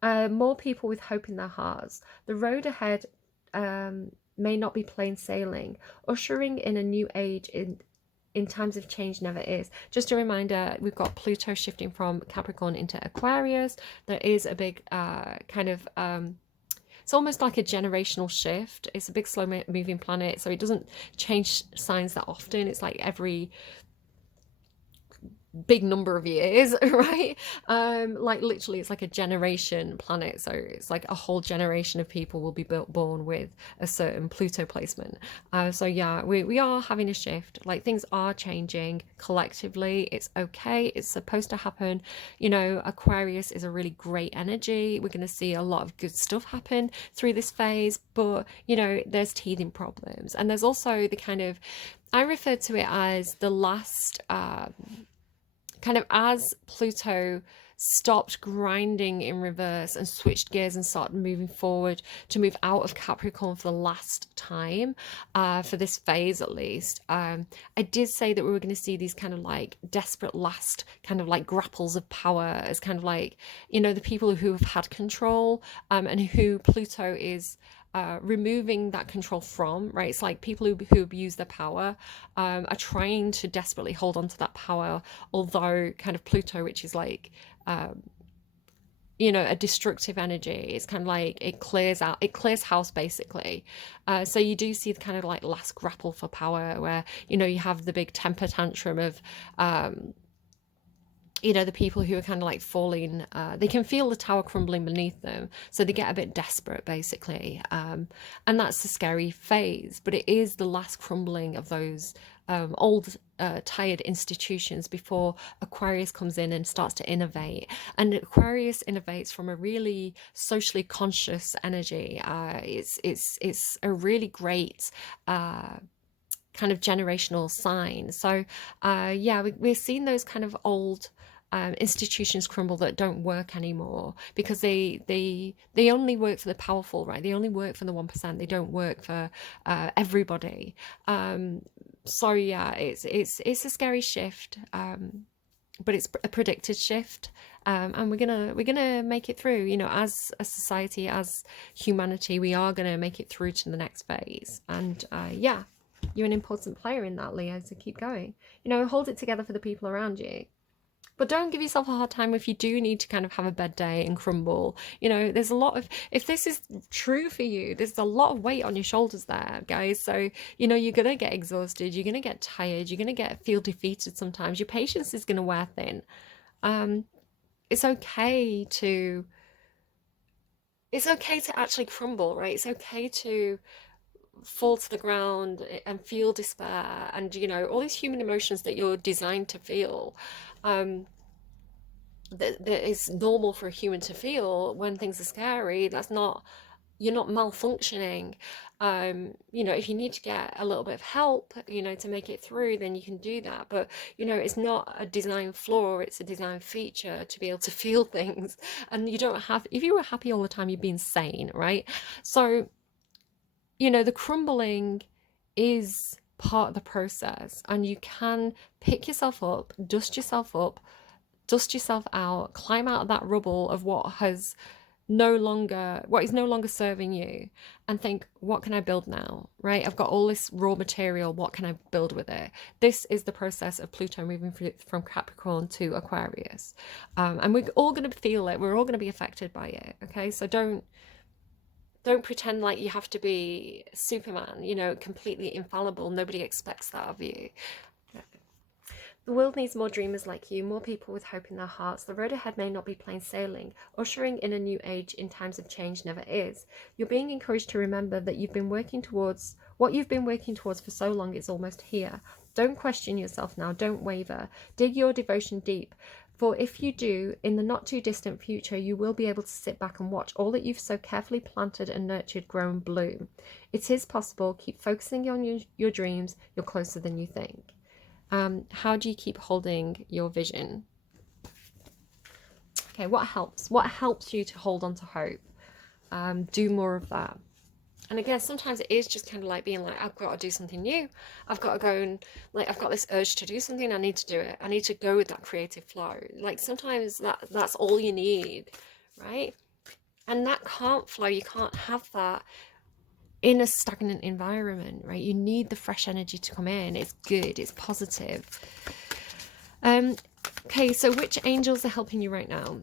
More people with hope in their hearts. The road ahead may not be plain sailing. Ushering in a new age in times of change never is. Just a reminder, we've got Pluto shifting from Capricorn into Aquarius. There is a big it's almost like a generational shift. It's a big slow moving planet, so it doesn't change signs that often. It's like every big number of years, right? Like literally it's like a generation planet, so it's like a whole generation of people will be born with a certain Pluto placement. So yeah, we are having a shift. Like things are changing collectively. It's okay, it's supposed to happen. Aquarius is a really great energy. We're going to see a lot of good stuff happen through this phase, but there's teething problems, and there's also the kind of, I refer to it as the last kind of, as Pluto stopped grinding in reverse and switched gears and started moving forward to move out of Capricorn for the last time, for this phase at least. I did say that we were going to see these kind of like desperate last kind of like grapples of power as kind of like, the people who have had control, and who Pluto is removing that control from, right? It's like people who abuse their power are trying to desperately hold on to that power, although kind of Pluto, which is like a destructive energy, it's kind of like it clears house basically. So you do see the kind of like last grapple for power where you have the big temper tantrum of the people who are kind of like falling, they can feel the tower crumbling beneath them, so they get a bit desperate basically, and that's the scary phase. But it is the last crumbling of those old tired institutions before Aquarius comes in and starts to innovate. And Aquarius innovates from a really socially conscious energy. It's a really great kind of generational sign. So yeah, we're seeing those kind of old institutions crumble that don't work anymore, because they only work for the powerful, right? They only work for the 1%. They don't work for everybody. So yeah, it's a scary shift, but it's a predicted shift, and we're gonna make it through. As a society, as humanity, we are gonna make it through to the next phase. And yeah, you're an important player in that, Leo. So keep going. Hold it together for the people around you. But don't give yourself a hard time if you do need to kind of have a bad day and crumble. There's a lot of, if this is true for you, there's a lot of weight on your shoulders there, guys. So, you're going to get exhausted. You're going to get tired. You're going to feel defeated sometimes. Your patience is going to wear thin. It's okay to actually crumble, right? It's okay to fall to the ground and feel despair and all these human emotions that you're designed to feel. That is normal for a human to feel when things are scary. You're not malfunctioning. If you need to get a little bit of help, to make it through, then you can do that. But it's not a design flaw, it's a design feature to be able to feel things. And you don't have, if you were happy all the time, you'd be insane, right? So the crumbling is part of the process, and you can pick yourself up, dust yourself out, climb out of that rubble of what is no longer serving you, and think, what can I build now, right? I've got all this raw material, what can I build with it? This is the process of Pluto moving from Capricorn to Aquarius, and we're all going to feel it, we're all going to be affected by it, okay? So don't Don't pretend like you have to be Superman, you know, completely infallible. Nobody expects that of you. The world needs more dreamers like you, more people with hope in their hearts. The road ahead may not be plain sailing. Ushering in a new age in times of change never is. You're being encouraged to remember that you've been working towards what you've been working towards for so long is almost here. Don't question yourself now. Don't waver. Dig your devotion deep. For if you do, in the not too distant future, you will be able to sit back and watch all that you've so carefully planted and nurtured grow and bloom. It is possible. Keep focusing on your dreams. You're closer than you think. How do you keep holding your vision? Okay, what helps? What helps you to hold on to hope? Do more of that. And again, sometimes it is just kind of like being like, I've got to do something new. I've got to go and like, I've got this urge to do something. I need to do it. I need to go with that creative flow. Like sometimes that's all you need, right? And that can't flow. You can't have that in a stagnant environment, right? You need the fresh energy to come in. It's good, it's positive. Okay, so which angels are helping you right now?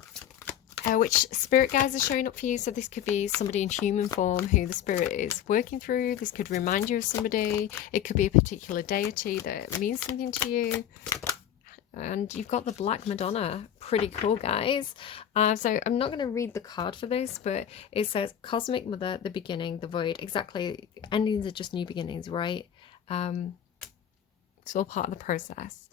Which spirit guides are showing up for you? So this could be somebody in human form who the spirit is working through. This could remind you of somebody. It could be a particular deity that means something to you. And you've got the Black Madonna. Pretty cool, guys. So I'm not going to read the card for this, but it says Cosmic Mother, the beginning, the void. Exactly. Endings are just new beginnings, right? It's all part of the process.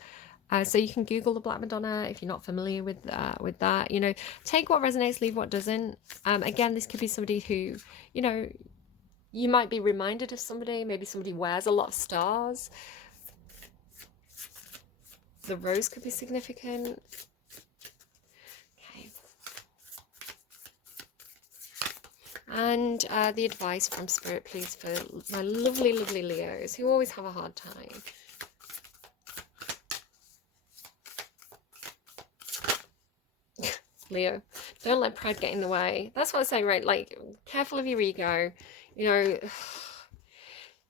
So you can Google the Black Madonna if you're not familiar with that. You know, take what resonates, leave what doesn't. Again, this could be somebody who, you know, you might be reminded of somebody. Maybe somebody wears a lot of stars. The rose could be significant. Okay. And the advice from Spirit, please, for my lovely, lovely Leos who always have a hard time. Leo, don't let pride get in the way. That's what I say, right? Like, careful of your ego. You know,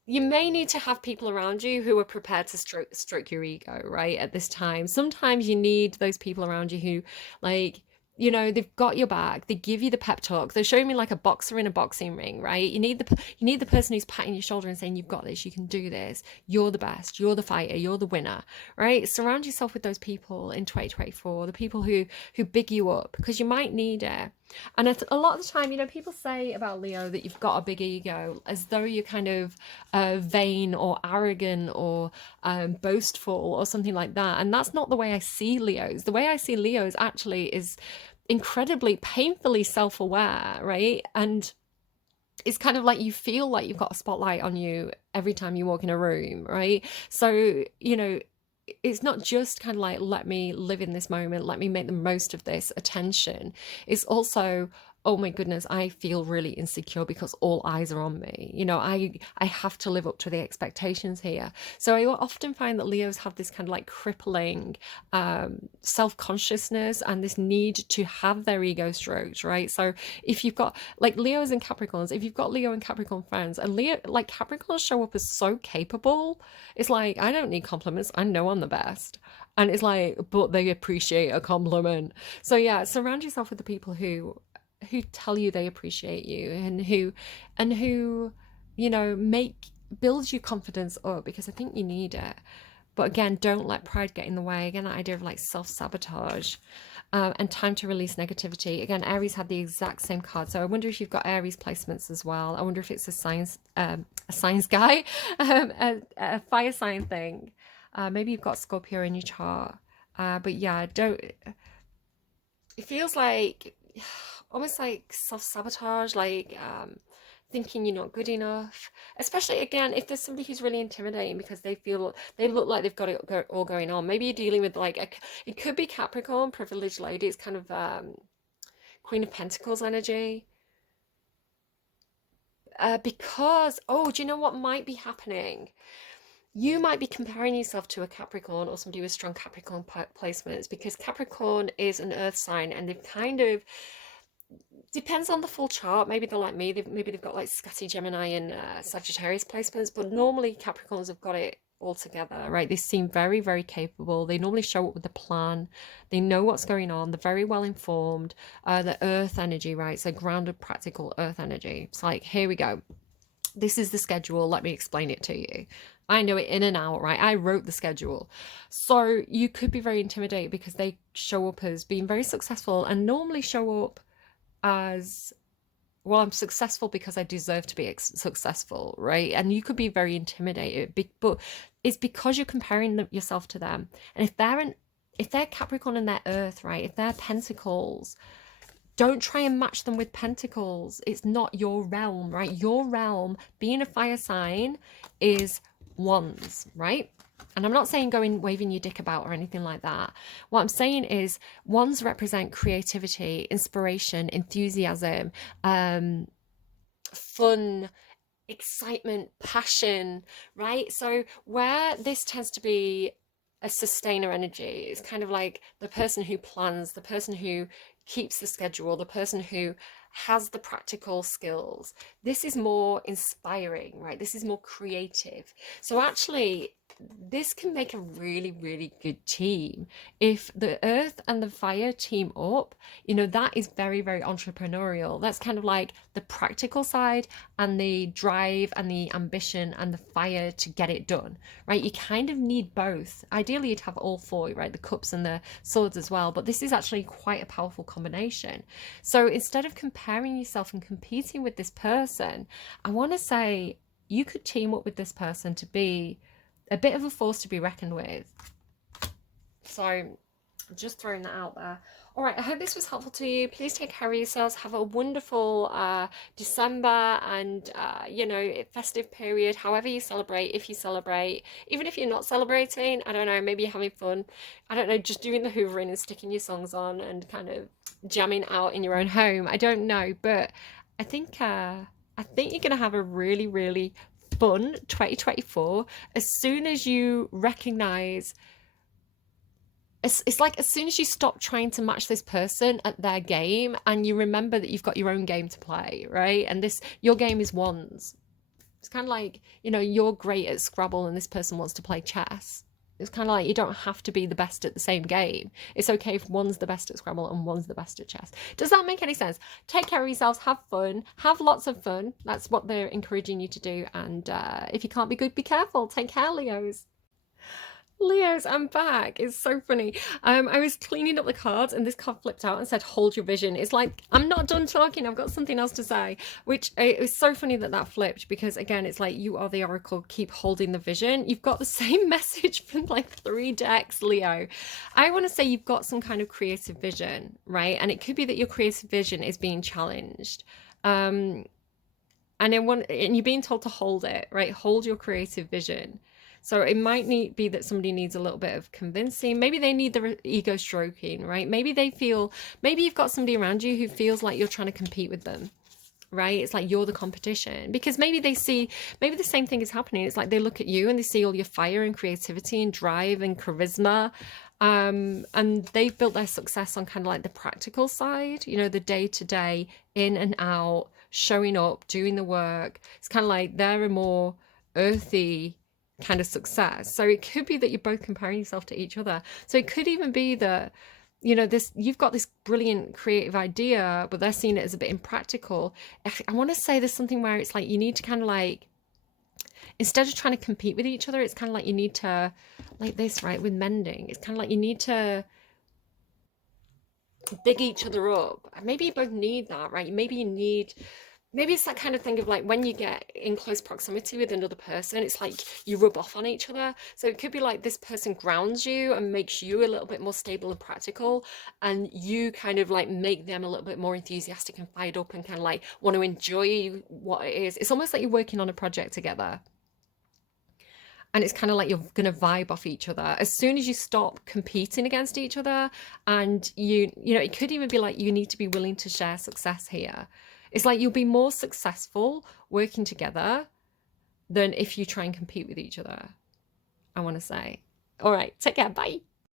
you may need to have people around you who are prepared to stroke your ego, right? At this time, sometimes you need those people around you who, like, you know, they've got your back. They give you the pep talk. They're showing me like a boxer in a boxing ring, right? You need the person who's patting your shoulder and saying, "You've got this. You can do this. You're the best. You're the fighter. You're the winner," right? Surround yourself with those people in 2024. The people who big you up, because you might need it. And a lot of the time, you know, people say about Leo that you've got a big ego as though you're kind of vain or arrogant or boastful or something like that. And that's not the way I see Leos. The way I see Leos actually is incredibly painfully self-aware, right? And it's kind of like you feel like you've got a spotlight on you every time you walk in a room, right? So, you know, it's not just kind of like, let me live in this moment, let me make the most of this attention. It's also, oh my goodness, I feel really insecure because all eyes are on me. You know, I have to live up to the expectations here. So I often find that Leos have this kind of like crippling self-consciousness and this need to have their ego stroked, right? So if you've got like Leos and Capricorns, if you've got Leo and Capricorn friends, and Leo, like Capricorns show up as so capable, it's like, I don't need compliments, I know I'm the best. And it's like, but they appreciate a compliment. So yeah, surround yourself with the people who tell you they appreciate you and who you know build your confidence up, because I think you need it. But again, don't let pride get in the way. Again, that idea of like self-sabotage. And time to release negativity. Again, Aries had the exact same card, so I wonder if you've got Aries placements as well. I wonder if it's a science guy, a fire sign thing. Maybe you've got Scorpio in your chart. But yeah, don't. It feels like almost like self-sabotage, like thinking you're not good enough, especially again if there's somebody who's really intimidating because they look like they've got it all going on. Maybe you're dealing with like it could be Capricorn, privileged lady. It's kind of Queen of Pentacles energy, because do you know what might be happening? You might be comparing yourself to a Capricorn or somebody with strong Capricorn placements, because Capricorn is an earth sign and they've kind of, depends on the full chart. Maybe they're like me. Maybe they've got like scatty Gemini and Sagittarius placements, but normally Capricorns have got it all together, right? They seem very, very capable. They normally show up with a plan. They know what's going on. They're very well informed. The earth energy, right? So grounded, practical earth energy. It's like, here we go. This is the schedule. Let me explain it to you. I know it in and out, right? I wrote the schedule. So you could be very intimidated because they show up as being very successful and normally show up as, well, I'm successful because I deserve to be successful, right? And you could be very intimidated, but it's because you're comparing yourself to them. And if they're Capricorn and they're Earth, right? If they're Pentacles, don't try and match them with Pentacles. It's not your realm, right? Your realm, being a fire sign, is Wands, right? And I'm not saying go in waving your dick about or anything like that. What I'm saying is Wands represent creativity, inspiration, enthusiasm, fun, excitement, passion, right? So where this tends to be a sustainer energy, it's kind of like the person who plans, the person who keeps the schedule, the person who has the practical skills. This is more inspiring, right? This is more creative. So actually, this can make a really, really good team. If the earth and the fire team up, that is very, very entrepreneurial. That's kind of like the practical side and the drive and the ambition and the fire to get it done, right? You kind of need both. Ideally, you'd have all four, right? The cups and the swords as well. But this is actually quite a powerful combination. So instead of comparing yourself and competing with this person, I want to say you could team up with this person to be a bit of a force to be reckoned with. So just throwing that out there. All right, I hope this was helpful to you. Please take care of yourselves. Have a wonderful December and, festive period, however you celebrate, if you celebrate. Even if you're not celebrating, I don't know, maybe you're having fun. I don't know, just doing the hoovering and sticking your songs on and kind of jamming out in your own home. I don't know, but I think you're going to have a really, really fun 2024 as soon as you recognize it's like as soon as you stop trying to match this person at their game and you remember that you've got your own game to play, right? And your game is Wands. It's kind of like, you're great at Scrabble and this person wants to play chess. It's kind of like you don't have to be the best at the same game. It's okay if one's the best at Scrabble and one's the best at chess. Does that make any sense? Take care of yourselves. Have fun. Have lots of fun. That's what they're encouraging you to do. And if you can't be good, be careful. Take care, Leos. Leos, I'm back. It's so funny. I was cleaning up the cards and this card flipped out and said, hold your vision. It's like, I'm not done talking. I've got something else to say, which it was so funny that flipped because again, it's like, you are the oracle, keep holding the vision. You've got the same message from like 3 decks, Leo. I want to say you've got some kind of creative vision, right? And it could be that your creative vision is being challenged. And you're being told to hold it, right? Hold your creative vision. So it might be that somebody needs a little bit of convincing. Maybe they need the ego stroking, right? Maybe you've got somebody around you who feels like you're trying to compete with them, right? It's like you're the competition because maybe the same thing is happening. It's like they look at you and they see all your fire and creativity and drive and charisma. And they've built their success on kind of like the practical side, the day-to-day, in and out, showing up, doing the work. It's kind of like they're a more earthy kind of success. So it could be that you're both comparing yourself to each other. So it could even be that you've got this brilliant creative idea, but they're seeing it as a bit impractical. I want to say there's something where it's like you need to kind of like, instead of trying to compete with each other, it's kind of like you need to, like this, right, with mending, it's kind of like you need to big each other up. Maybe you both need that, right? Maybe it's that kind of thing of like when you get in close proximity with another person, it's like you rub off on each other. So it could be like this person grounds you and makes you a little bit more stable and practical, and you kind of like make them a little bit more enthusiastic and fired up and kind of like want to enjoy what it is. It's almost like you're working on a project together. And it's kind of like you're going to vibe off each other. As soon as you stop competing against each other, and it could even be like you need to be willing to share success here. It's like you'll be more successful working together than if you try and compete with each other, I want to say. All right, take care. Bye.